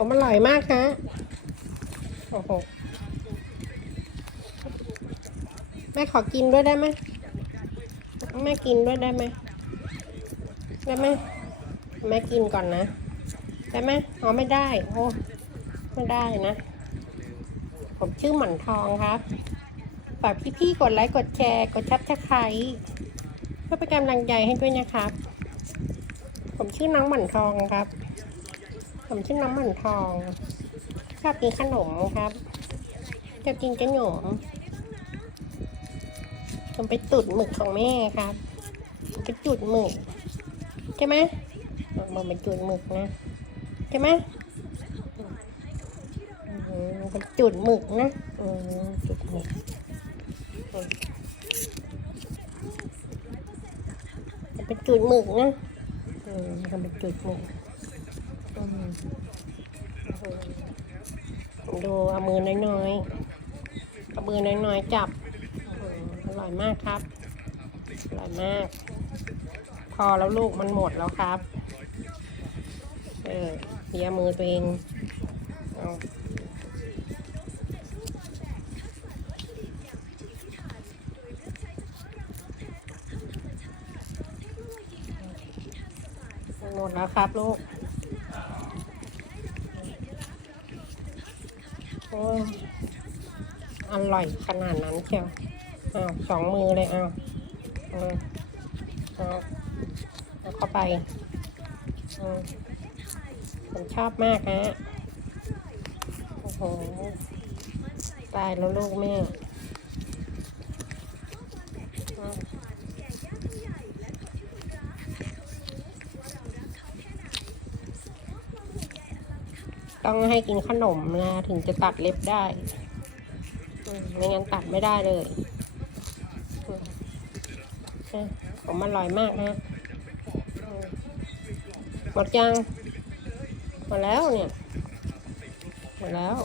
ผมอร่อยมากฮะโอ้โห แม่ขอกินด้วยได้ไหมแม่กินด้วยได้ไหมได้ไหมแม่กินก่อนนะ ได้ไหมอ๋อไม่ได้ โอ้ ไม่ได้นะ ผมชื่อหมันทองครับฝากพี่ๆกดไลค์ กดแชร์ กดชับสไครเพื่อเป็นกำลังใจให้ด้วยนะครับ ผมชื่อน้องหมันทองครับ ผมชื่อน้องหมันทอง ชอบกินขนมครับชอบกินขนมผมไปตุดหมึกของแม่ครับผมไปจุดหมึกใช่ไหมมันเป็นจุดหมึกนะใช่ไหมมเป็นจุดหมึกนะจุดหมึกเป็นจุดหมึกนะอืมมันเป็นจุดหมึก ดูเอามือน้อยๆเอามือน้อยๆจับ อร่อยมากครับ อร่อยมาก พอแล้วลูกมันหมดแล้วครับ เออเลียมือตัวเองเอาหมดแล้วครับลูก อร่อยขนาดนั้นเชียวอ้าวสองมือเลยอ้าวเอาเอาเข้าไปผมชอบมากฮะโอ้โห ตายแล้วลูกแม่อืม ต้องให้กินขนมนะถึงจะตัดเล็บได้ไม่งั้นตัดไม่ได้เลยอืมอะผมอร่อยมากนะหมดยังหมดแล้วเนี่ยหมดแล้ว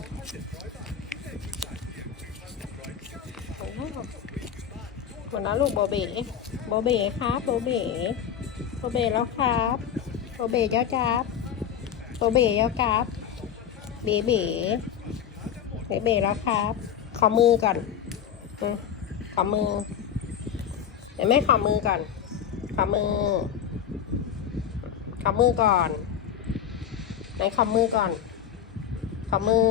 หมดแล้วหมดแล้วลูกโบเบ๋โบเบ๋ครับโบเบ๋โบเบ๋แล้วครับโบเบ๋เจ้าจับโบเบ๋เจ้าจับ เบ๋เบ๋เบ๋เบ๋แล้วครับ ขอมือก่อนขอมือเดี๋ยวแม่ขอมือก่อน ขอมือ ขอมือก่อน ไหนขอมือก่อน ขอมือ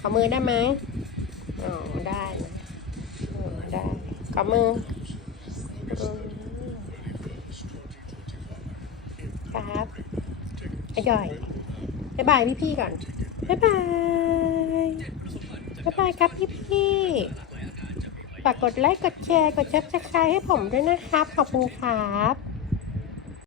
ขอมือได้ไหมอ๋อ ได้อ๋อได้ ขอมือครับอร่อย บ๊ายบายพี่พี่ก่อนบ๊ายบายบ๊ายบายครับพี่พี่ฝากกดไลค์กดแชร์กดซับสไครต์ให้ผมด้วยนะครับ ขอบคุณครับ